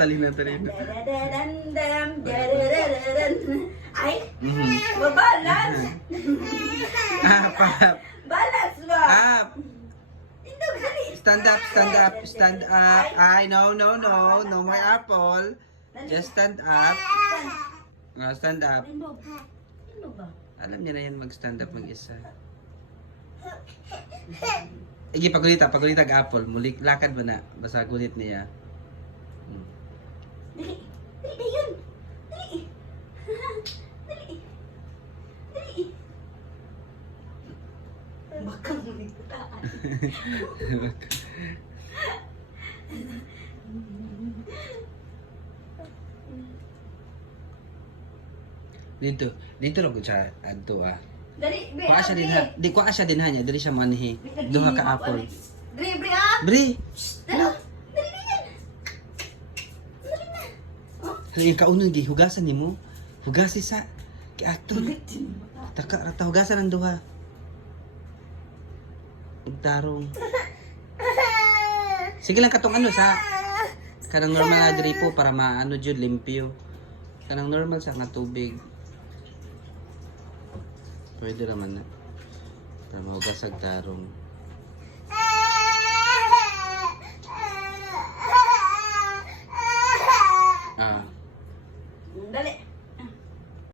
talino. Ay, mabalance. Up, up. Balance ba? Up. Indog, dali. Stand up, stand up, stand up. Ay, no, no, no. No more apple. Just stand up. Stand up. Indog. Indog ba? Alam niya na yan mag-stand up mag-isa. Igi, pagulita apple. Mulik, lakad mo na. Basta gulit niya. Dali. Dali na yun. Dali. Dali. Dali. Baka mulitaan. Dito lang ko siya adto ah. Dali, be. Kuha siya din ha. Di kuha siya din ha niya. Dili siya manhi. Duha ka apple. Dali, bre, ah. Bre, Dali. Dali na yan. Dali na. Oh. halin kaunon gi hugasan nimo. Hugasi sa kay ato. Taka rata hugasan ang duha. Tarong. Sige lang katong ano sa kanang normal na diri po para maano jud limpyo. Kanang normal sa nga tubig. Pwede naman na. Para mahugasag tarong. Ah. Dali.